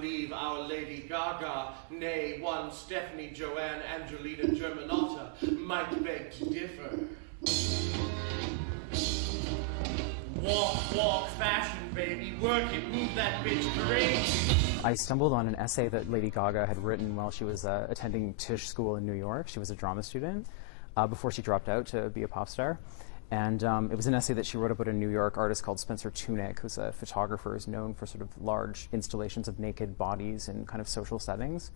believe our Lady Gaga, nay, one Stephanie Joanne Angelina Germanotta, might beg to differ. Walk, walk, fashion, baby, work it, move that bitch crazy. I stumbled on an essay that Lady Gaga had written while she was attending Tisch School in New York. She was a drama student before she dropped out to be a pop star. And it was an essay that she wrote about a New York artist called Spencer Tunick, who's a photographer who's known for sort of large installations of naked bodies in kind of social settings.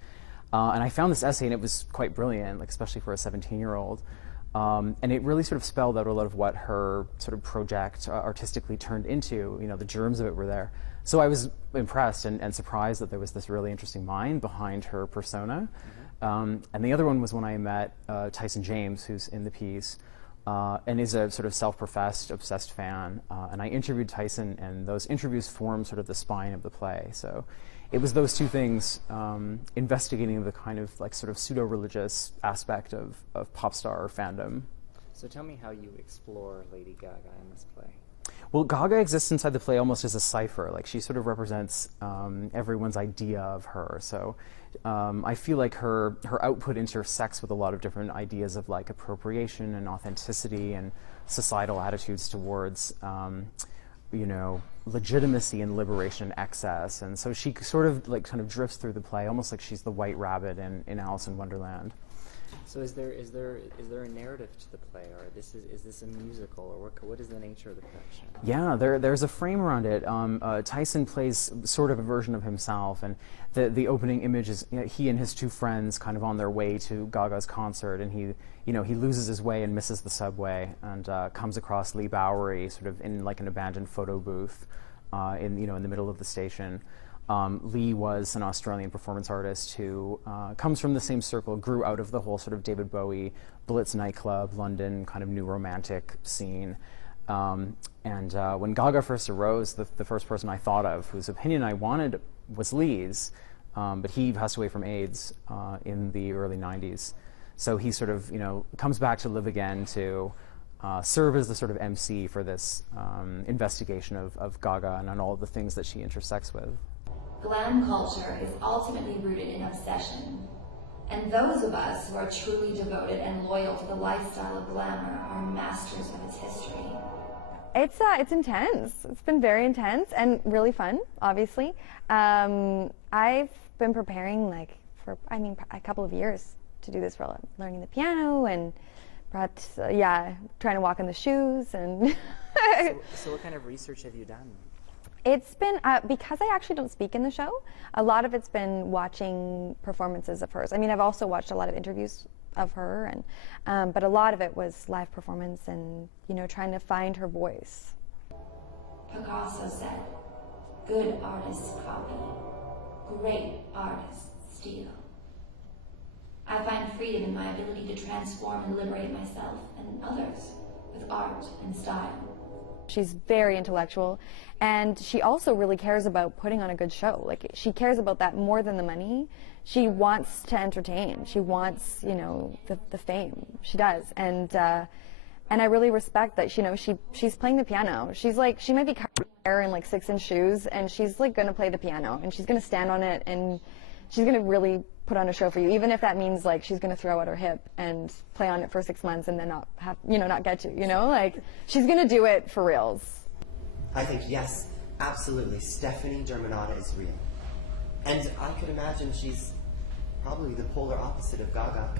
And I found this essay, and it was quite brilliant, like especially for a 17-year-old. And it really sort of spelled out a lot of what her sort of project artistically turned into. You know, the germs of it were there. So I was impressed and surprised that there was this really interesting mind behind her persona. And the other one was when I met Tyson James, who's in the piece, and is a sort of self-professed, obsessed fan. And I interviewed Tyson, and those interviews formed sort of the spine of the play. So it was those two things, investigating the kind of like sort of pseudo-religious aspect of pop star fandom. So tell me how you explore Lady Gaga in this play. Well, Gaga exists inside the play almost as a cipher. Like, she sort of represents everyone's idea of her. So I feel like her output intersects with a lot of different ideas of like appropriation and authenticity and societal attitudes towards you know, legitimacy and liberation and excess. And so she sort of like kind of drifts through the play almost like she's the White Rabbit in Alice in Wonderland. So is there a narrative to the play, or is this a musical, or what is the nature of the production? Yeah, there's a frame around it. Tyson plays sort of a version of himself, and the opening image is, you know, he and his two friends kind of on their way to Gaga's concert, and he loses his way and misses the subway, and comes across Lee Bowery sort of in like an abandoned photo booth in the middle of the station. Lee was an Australian performance artist who comes from the same circle, grew out of the whole sort of David Bowie, Blitz nightclub, London kind of new romantic scene. And when Gaga first arose, the first person I thought of, whose opinion I wanted, was Lee's, but he passed away from AIDS in the early 90s. So he sort of, comes back to live again to serve as the sort of MC for this investigation of Gaga and on all the things that she intersects with. Glam culture is ultimately rooted in obsession, and those of us who are truly devoted and loyal to the lifestyle of glamour are masters of its history. It's intense. It's been very intense and really fun, obviously. I've been preparing for a couple of years to do this, for learning the piano and trying to walk in the shoes and. So what kind of research have you done? It's been, because I actually don't speak in the show, a lot of it's been watching performances of hers. I mean, I've also watched a lot of interviews of her, and but a lot of it was live performance and, trying to find her voice. Picasso said, "Good artists copy, great artists steal." I find freedom in my ability to transform and liberate myself and others with art and style. She's very intellectual, and she also really cares about putting on a good show. Like, she cares about that more than the money. She wants to entertain. She wants, the fame. She does, and I really respect that. She's playing the piano. She's she might be covered in hair in 6-inch shoes, and she's going to play the piano, and she's going to stand on it, and she's going to really put on a show for you, even if that means she's going to throw out her hip and play on it for 6 months and then not get to, she's going to do it for reals. I think, yes, absolutely, Stephanie Germanotta is real. And I could imagine she's probably the polar opposite of Gaga.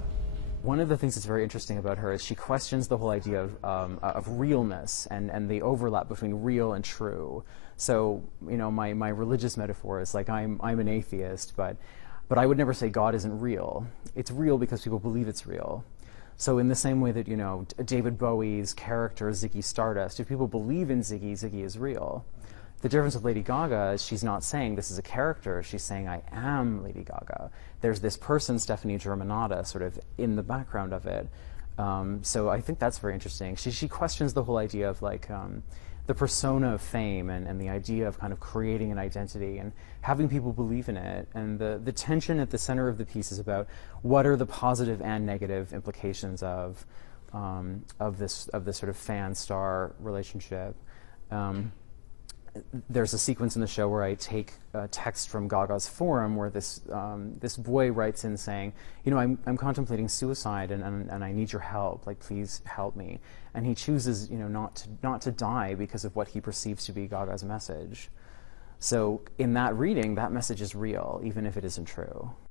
One of the things that's very interesting about her is she questions the whole idea of realness and the overlap between real and true. So, my religious metaphor is I'm an atheist, but I would never say God isn't real. It's real because people believe it's real. So in the same way that, David Bowie's character, Ziggy Stardust, if people believe in Ziggy, Ziggy is real. The difference with Lady Gaga is she's not saying this is a character. She's saying, I am Lady Gaga. There's this person, Stephanie Germanotta, sort of in the background of it. So I think that's very interesting. She questions the whole idea of the persona of fame and the idea of kind of creating an identity and having people believe in it. And the tension at the center of the piece is about what are the positive and negative implications of this sort of fan-star relationship. there's a sequence in the show where I take a text from Gaga's forum where this boy writes in saying, you know, I'm contemplating suicide and I need your help. Like, please help me. And he chooses, you know, not to die because of what he perceives to be Gaga's message. So in that reading, that message is real, even if it isn't true.